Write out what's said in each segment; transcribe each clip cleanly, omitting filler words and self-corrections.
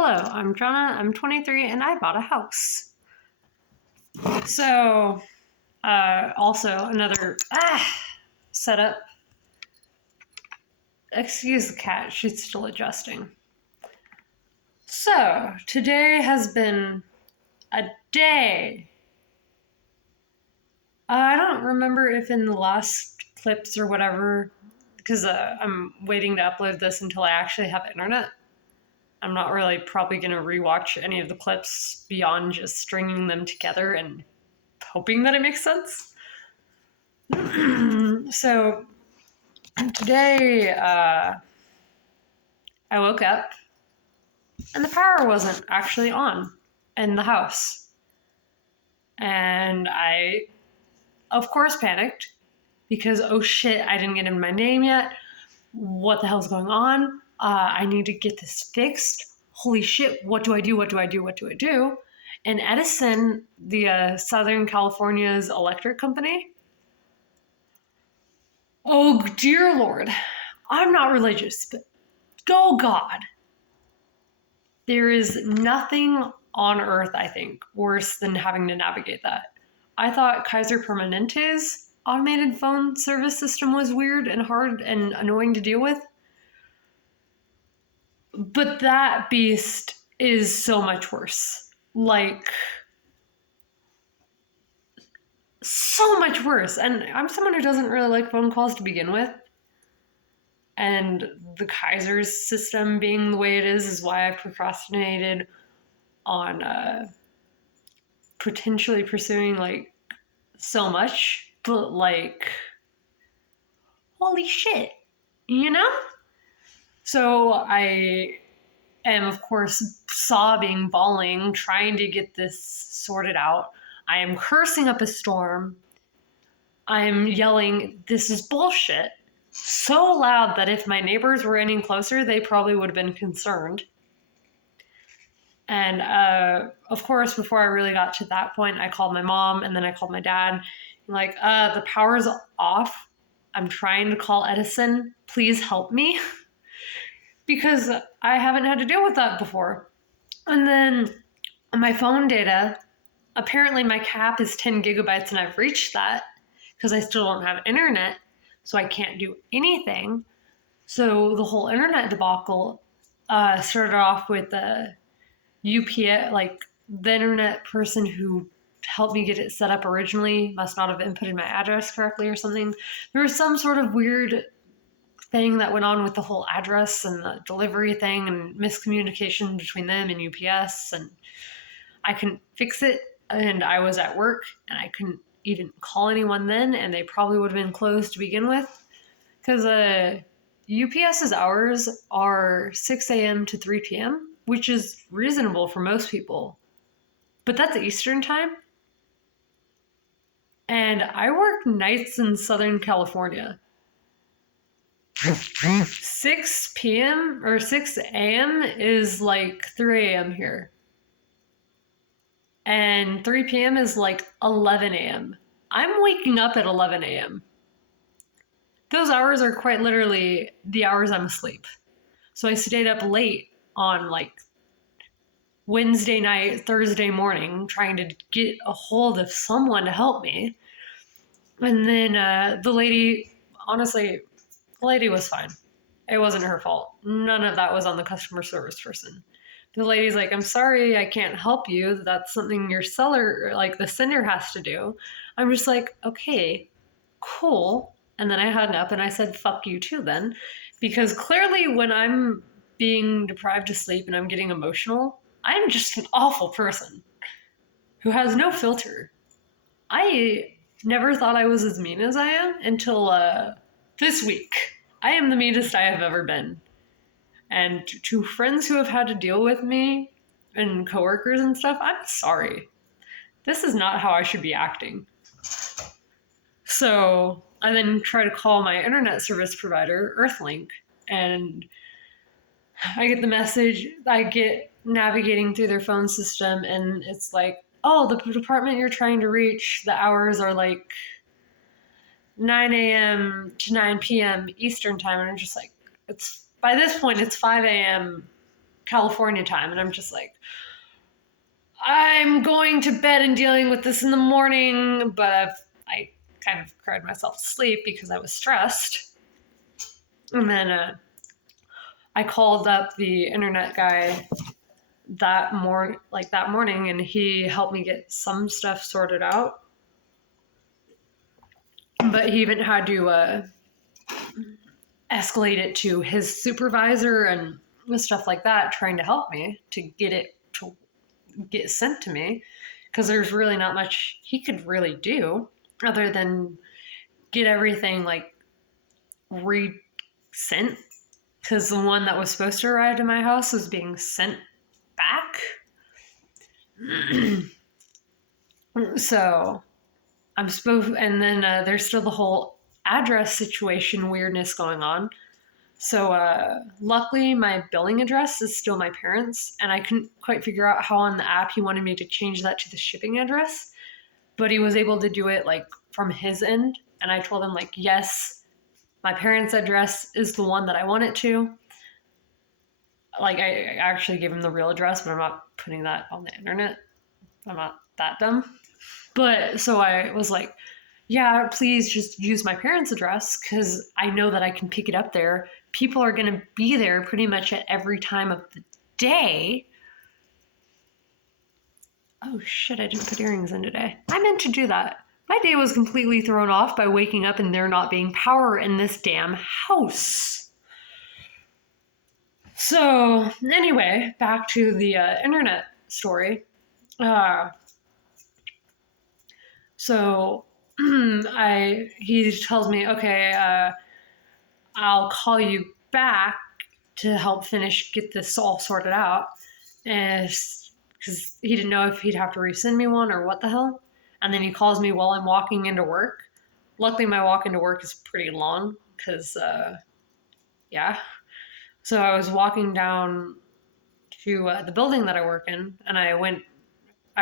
Hello, I'm Jonna, I'm 23, and I bought a house. So, also another setup. Excuse the cat, she's still adjusting. So, today has been a day. I don't remember if in the last clips or whatever, because I'm waiting to upload this until I actually have internet. I'm not really probably going to rewatch any of the clips beyond just stringing them together and hoping that it makes sense. So today I woke up and the power wasn't actually on in the house. And I, of course, panicked because, oh shit, I didn't get in my name yet. What the hell's going on? I need to get this fixed. Holy shit, what do I do? What do I do? What do I do? And Edison, the Southern California's electric company, oh dear Lord, I'm not religious, but go God. There is nothing on earth, I think, worse than having to navigate that. I thought Kaiser Permanente's automated phone service system was weird and hard and annoying to deal with. But that beast is so much worse. Like, so much worse. And I'm someone who doesn't really like phone calls to begin with. And the Kaiser's system being the way it is why I procrastinated on potentially pursuing like so much, but like, holy shit, you know? So I am, of course, sobbing, bawling, trying to get this sorted out. I am cursing up a storm. I'm yelling, this is bullshit, so loud that if my neighbors were any closer, they probably would have been concerned. And of course, before I really got to that point, I called my mom and then I called my dad. I'm like, the power's off. I'm trying to call Edison. Please help me. Because I haven't had to deal with that before. And then my phone data, apparently my cap is 10 gigabytes and I've reached that because I still don't have internet. So I can't do anything. So the whole internet debacle started off with the UPS, like the internet person who helped me get it set up originally must not have inputted my address correctly or something. There was some sort of weird thing that went on with the whole address and the delivery thing and miscommunication between them and UPS, and I couldn't fix it, and I was at work and I couldn't even call anyone then, and they probably would have been closed to begin with because UPS's hours are 6 a.m. to 3 p.m., which is reasonable for most people. But that's Eastern time. And I work nights in Southern California. 6 p.m. or 6 a.m. is like 3 a.m. here. And 3 p.m. is like 11 a.m. I'm waking up at 11 a.m. Those hours are quite literally the hours I'm asleep. So I stayed up late on like Wednesday night, Thursday morning, trying to get a hold of someone to help me. And then the lady, honestly, the lady was fine. It wasn't her fault. None of that was on the customer service person. The lady's like, I'm sorry, I can't help you. That's something your seller, like the sender has to do. I'm just like, okay, cool. And then I hung up and I said, fuck you too then. Because clearly when I'm being deprived of sleep and I'm getting emotional, I'm just an awful person who has no filter. I never thought I was as mean as I am until this week. I am the meanest I have ever been. And to friends who have had to deal with me and coworkers and stuff, I'm sorry. This is not how I should be acting. So I then try to call my internet service provider, Earthlink, and I get the message, I get navigating through their phone system, and it's like, oh, the department you're trying to reach, the hours are like 9 a.m. to 9 p.m. Eastern time. And I'm just like, it's by this point, it's 5 a.m. California time. And I'm just like, I'm going to bed and dealing with this in the morning, but I kind of cried myself to sleep because I was stressed. And then I called up the internet guy that morning, and he helped me get some stuff sorted out. But he even had to escalate it to his supervisor and stuff like that, trying to help me to get it to get sent to me, because there's really not much he could really do other than get everything like re-sent, because the one that was supposed to arrive to my house was being sent back. So I'm supposed, and then there's still the whole address situation weirdness going on. So luckily my billing address is still my parents', and I couldn't quite figure out how on the app he wanted me to change that to the shipping address, but he was able to do it like from his end. And I told him like, yes, my parents' address is the one that I want it to. Like I actually gave him the real address, but I'm not putting that on the internet. I'm not that dumb. But so I was like, yeah, please just use my parents' address, because I know that I can pick it up there. People are going to be there pretty much at every time of the day. Oh shit, I didn't put earrings in today. I meant to do that. My day was completely thrown off by waking up and there not being power in this damn house. So anyway, back to the internet story. So he tells me, okay, I'll call you back to help get this all sorted out. And because he didn't know if he'd have to resend me one or what the hell. And then he calls me while I'm walking into work. Luckily, my walk into work is pretty long because, yeah. So I was walking down to the building that I work in, and I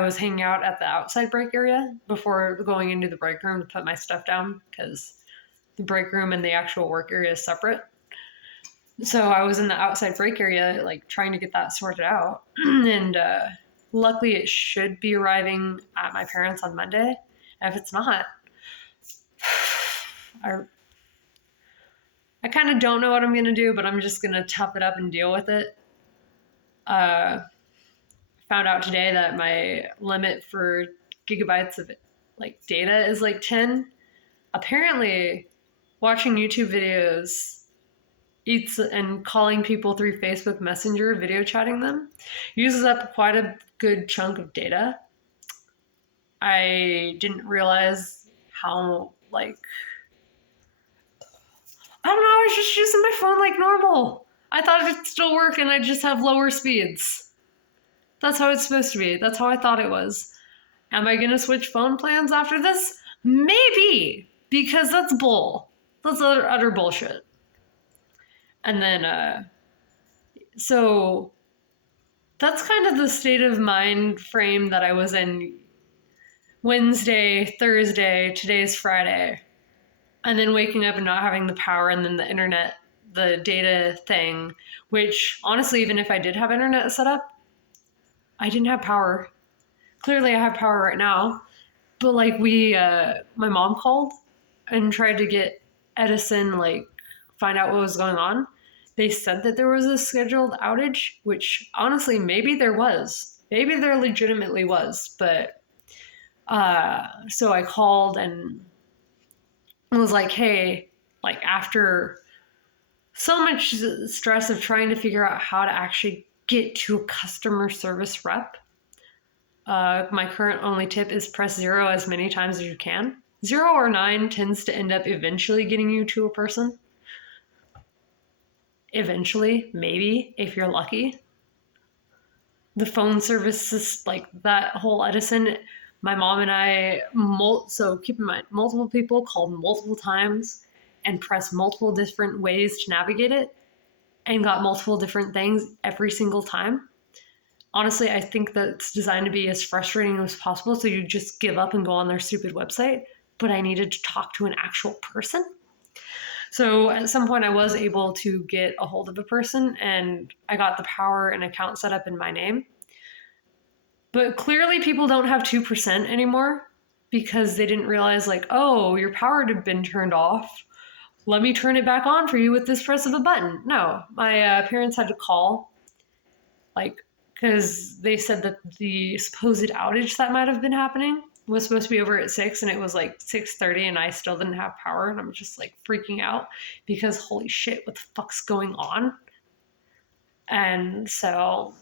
was hanging out at the outside break area before going into the break room to put my stuff down, because the break room and the actual work area is separate. So I was in the outside break area, like trying to get that sorted out. And luckily it should be arriving at my parents on Monday. And if it's not, I kind of don't know what I'm going to do, but I'm just going to tough it up and deal with it. Found out today that my limit for gigabytes of like data is like 10. Apparently, watching YouTube videos and calling people through Facebook Messenger, video chatting them, uses up quite a good chunk of data. I didn't realize how, like, I don't know, I was just using my phone like normal. I thought it'd still work and I'd just have lower speeds. That's how it's supposed to be. That's how I thought it was. Am I going to switch phone plans after this? Maybe, because that's bull. That's utter bullshit. And then, so that's kind of the state of mind frame that I was in Wednesday, Thursday, today's Friday. And then waking up and not having the power, and then the internet, the data thing, which honestly, even if I did have internet set up, I didn't have power. Clearly I have power right now, but like my mom called and tried to get Edison, like find out what was going on. They said that there was a scheduled outage, which honestly, maybe there was. Maybe there legitimately was, but so I called and was like, hey, like after so much stress of trying to figure out how to actually get to a customer service rep, my current only tip is press 0 as many times as you can. 0 or 9 tends to end up eventually getting you to a person. Eventually, maybe, if you're lucky. The phone service is like that whole Edison. My mom and I, so keep in mind, multiple people called multiple times and pressed multiple different ways to navigate it and got multiple different things every single time. Honestly, I think that's designed to be as frustrating as possible, so you just give up and go on their stupid website. But I needed to talk to an actual person. So at some point I was able to get a hold of a person and I got the power and account set up in my name. But clearly people don't have 2% anymore because they didn't realize, like, oh, your power had been turned off. Let me turn it back on for you with this press of a button. No, my parents had to call, like, because they said that the supposed outage that might have been happening was supposed to be over at 6 and it was like 6:30 and I still didn't have power and I'm just like freaking out because holy shit, what the fuck's going on? And so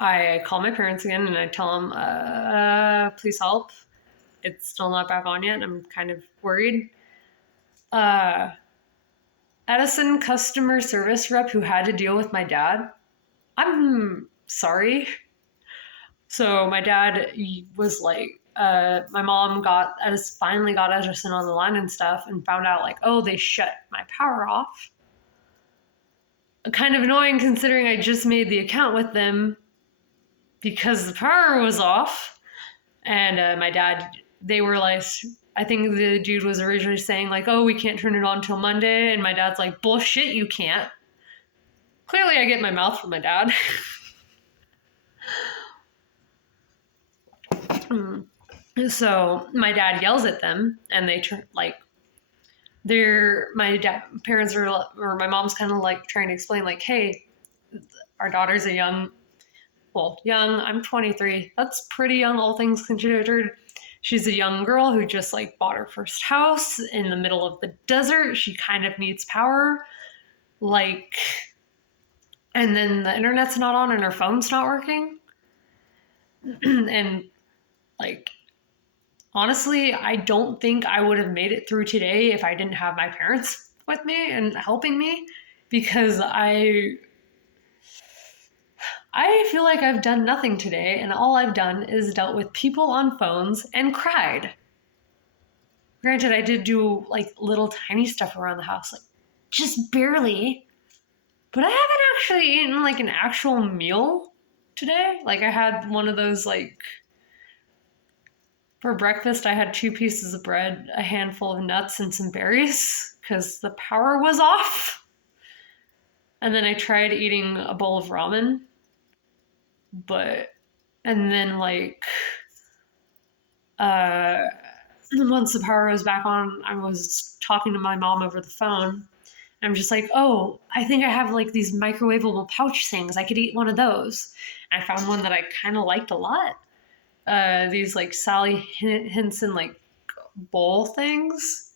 I call my parents again and I tell them, please help. It's still not back on yet. I'm kind of worried. Edison customer service rep who had to deal with my dad, I'm sorry. So my dad was like, my mom finally got Edison on the line and stuff and found out, like, oh, they shut my power off. Kind of annoying considering I just made the account with them because the power was off. And my dad, they were like, I think the dude was originally saying, like, oh, we can't turn it on until Monday. And my dad's like, bullshit, you can't. Clearly I get my mouth from my dad. So my dad yells at them and they turn, like, parents are, or my mom's kind of like trying to explain, like, hey, our daughter's young, I'm 23. That's pretty young, all things considered. She's a young girl who just like bought her first house in the middle of the desert. She kind of needs power. Like, and then the internet's not on and her phone's not working. And like, honestly, I don't think I would have made it through today if I didn't have my parents with me and helping me, because I feel like I've done nothing today and all I've done is dealt with people on phones and cried. Granted, I did do like little tiny stuff around the house, like just barely, but I haven't actually eaten like an actual meal today. Like I had one of those, like, for breakfast, I had 2 pieces of bread, a handful of nuts, and some berries because the power was off. And then I tried eating a bowl of ramen. And then like, once the power was back on, I was talking to my mom over the phone. And I'm just like, oh, I think I have like these microwavable pouch things. I could eat one of those. And I found one that I kind of liked a lot. These like Sally Hinson like bowl things.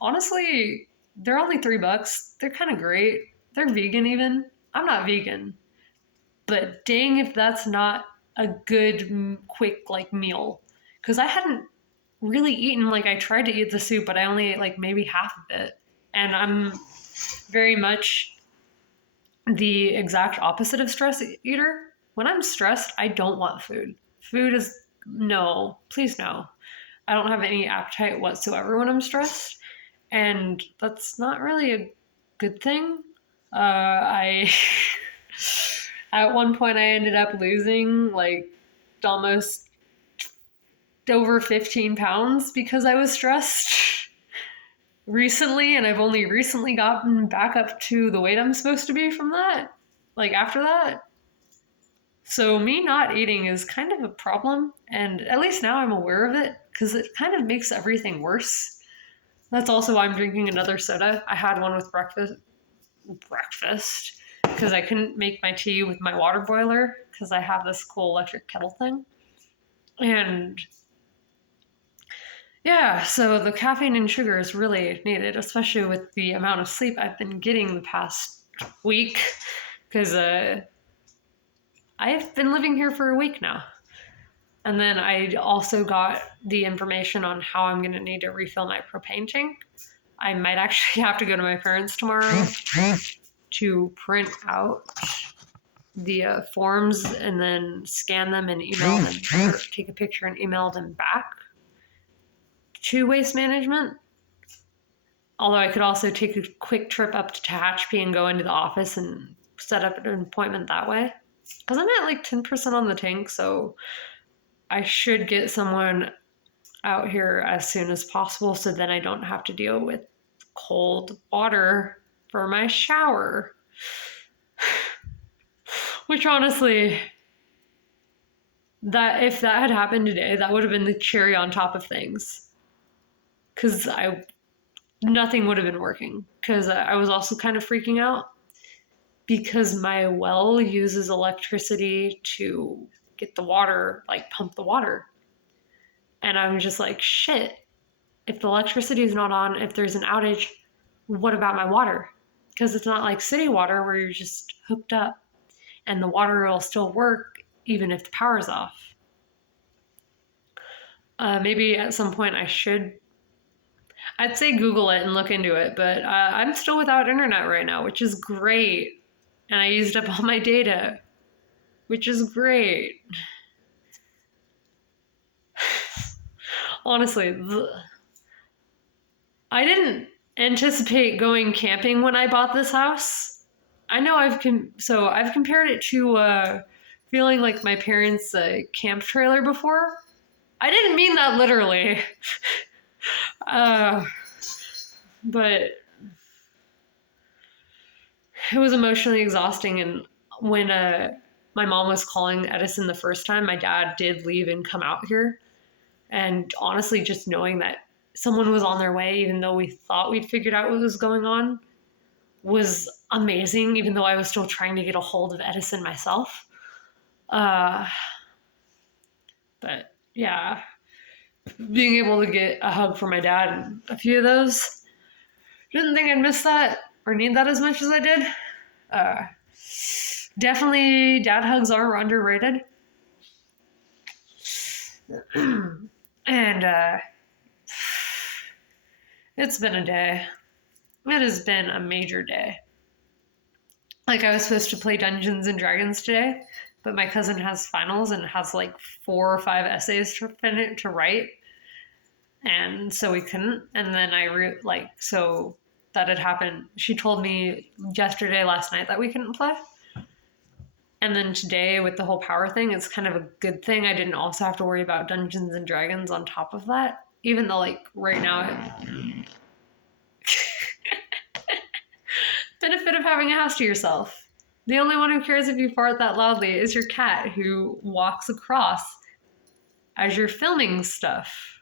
Honestly, they're only $3. They're kind of great. They're vegan even. I'm not vegan. But dang if that's not a good, quick, like, meal. Because I hadn't really eaten, like, I tried to eat the soup, but I only ate, like, maybe half of it. And I'm very much the exact opposite of stress eater. When I'm stressed, I don't want food. Food is, no, please no. I don't have any appetite whatsoever when I'm stressed. And that's not really a good thing. At one point, I ended up losing like almost over 15 pounds because I was stressed recently, and I've only recently gotten back up to the weight I'm supposed to be from that, like after that. So me not eating is kind of a problem, and at least now I'm aware of it because it kind of makes everything worse. That's also why I'm drinking another soda. I had one with breakfast because I couldn't make my tea with my water boiler because I have this cool electric kettle thing. And yeah, so the caffeine and sugar is really needed, especially with the amount of sleep I've been getting the past week, because I've been living here for a week now. And then I also got the information on how I'm going to need to refill my propane tank. I might actually have to go to my parents tomorrow to print out the forms and then scan them and email them, or take a picture and email them back to Waste Management. Although I could also take a quick trip up to Tehachapi and go into the office and set up an appointment that way. Because I'm at like 10% on the tank, so I should get someone out here as soon as possible so then I don't have to deal with cold water for my shower. Which honestly, that if that had happened today, that would have been the cherry on top of things. Cause nothing would have been working. Cause I was also kind of freaking out because my well uses electricity to get the water, like pump the water. And I'm just like, shit, if the electricity is not on, if there's an outage, what about my water? Because it's not like city water where you're just hooked up and the water will still work even if the power's off. Maybe at some point I'd say Google it and look into it, but I'm still without internet right now, which is great. And I used up all my data, which is great. Honestly, I didn't anticipate going camping when I bought this house. I know I've compared it to feeling like my parents' camp trailer before. I didn't mean that literally. But it was emotionally exhausting. And when my mom was calling Edison the first time, my dad did leave and come out here. And honestly, just knowing that someone was on their way, even though we thought we'd figured out what was going on, was amazing, even though I was still trying to get a hold of Edison myself. But yeah, being able to get a hug from my dad and a few of those, didn't think I'd miss that or need that as much as I did. Definitely dad hugs are underrated. And it's been a day. It has been a major day. Like, I was supposed to play Dungeons and Dragons today, but my cousin has finals and has like 4 or 5 essays to write. And so we couldn't. And then so that had happened. She told me last night that we couldn't play. And then today with the whole power thing, it's kind of a good thing I didn't also have to worry about Dungeons and Dragons on top of that. Even though like right now, benefit of having a house to yourself. The only one who cares if you fart that loudly is your cat, who walks across as you're filming stuff.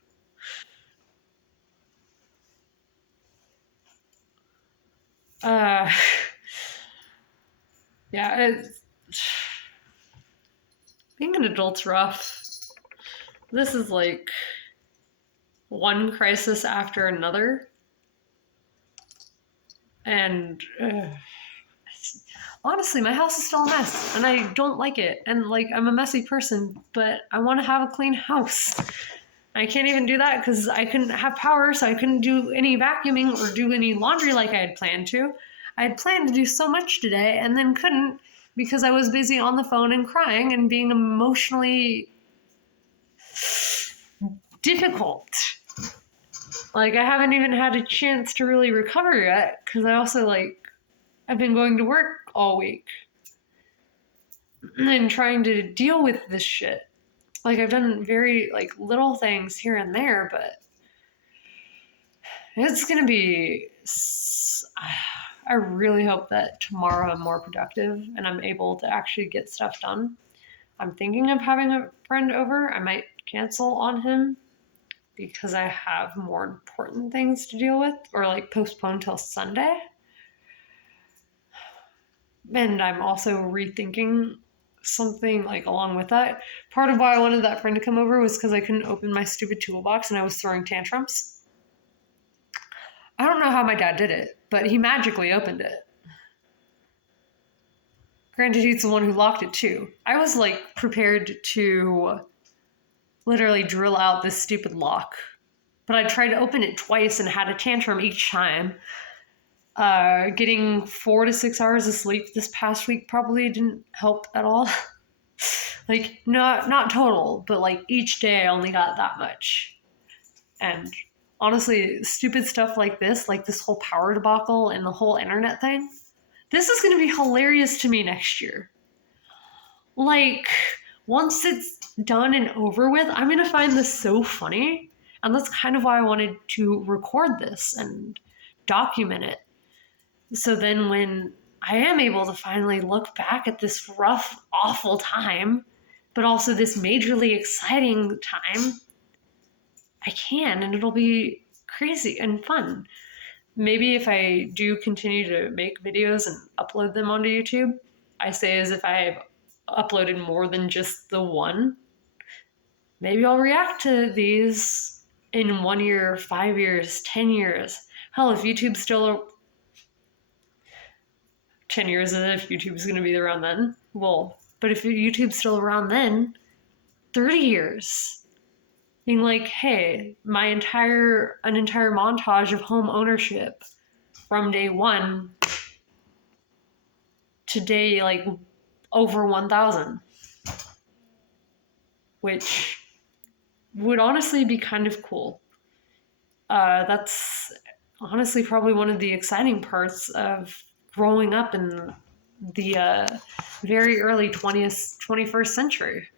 Yeah, being an adult's rough. This is like one crisis after another. And honestly, my house is still a mess and I don't like it. And like, I'm a messy person, but I want to have a clean house. I can't even do that because I couldn't have power, so I couldn't do any vacuuming or do any laundry like I had planned to. I had planned to do so much today and then couldn't because I was busy on the phone and crying and being emotionally difficult. Like, I haven't even had a chance to really recover yet because I've been going to work all week and trying to deal with this shit. Like, I've done very little things here and there, but it's gonna be. I really hope that tomorrow I'm more productive and I'm able to actually get stuff done. I'm thinking of having a friend over. I might cancel on him because I have more important things to deal with, or postpone till Sunday. And I'm also rethinking something along with that. Part of why I wanted that friend to come over was because I couldn't open my stupid toolbox and I was throwing tantrums. I don't know how my dad did it, but he magically opened it. Granted, he's the one who locked it too. I was prepared to literally drill out this stupid lock, but I tried to open it twice and had a tantrum each time. Getting 4 to 6 hours of sleep this past week probably didn't help at all. Not total, but each day I only got that much. And honestly, stupid stuff like this whole power debacle and the whole internet thing, this is going to be hilarious to me next year. Once it's done and over with, I'm going to find this so funny. And that's kind of why I wanted to record this and document it. So then when I am able to finally look back at this rough, awful time, but also this majorly exciting time, I can, and it'll be crazy and fun. Maybe if I do continue to make videos and upload them onto YouTube, I say as if I've uploaded more than just the one, maybe I'll react to these in 1 year, 5 years, 10 years. Hell, if YouTube's still 10 years, as if YouTube's going to be around then. Well, but if YouTube's still around then, 30 years. Being like, hey, an entire montage of home ownership from day one to day like over 1,000, which would honestly be kind of cool. That's honestly probably one of the exciting parts of growing up in the very early 21st century.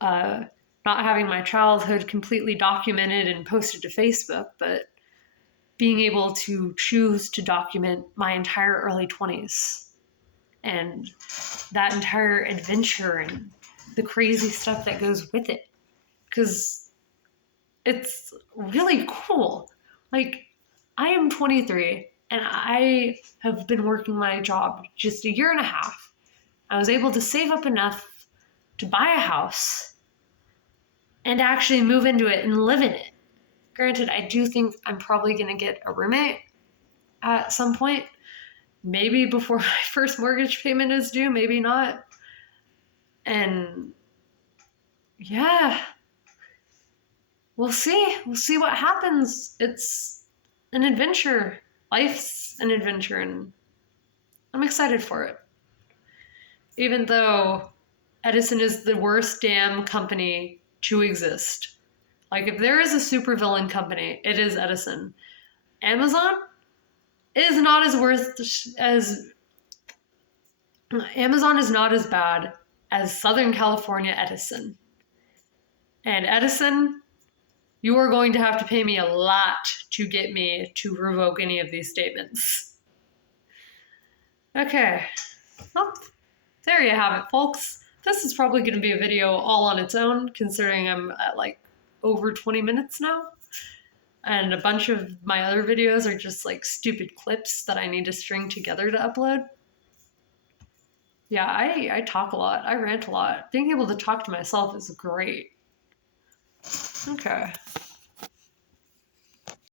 Not having my childhood completely documented and posted to Facebook, but being able to choose to document my entire early 20s and that entire adventure and the crazy stuff that goes with it. Because it's really cool. Like, I am 23 and I have been working my job just a year and a half. I was able to save up enough to buy a house and actually move into it and live in it. Granted, I do think I'm probably going to get a roommate at some point. Maybe before my first mortgage payment is due, maybe not. And yeah, we'll see. We'll see what happens. It's an adventure. Life's an adventure, and I'm excited for it. Even though Edison is the worst damn company to exist. Like, if there is a supervillain company, it is Edison. Amazon is not as bad as Southern California Edison. And Edison, you are going to have to pay me a lot to get me to revoke any of these statements. Okay. Well, there you have it, folks. This is probably going to be a video all on its own, considering I'm at like over 20 minutes now. And a bunch of my other videos are just like stupid clips that I need to string together to upload. Yeah, I talk a lot. I rant a lot. Being able to talk to myself is great. Okay.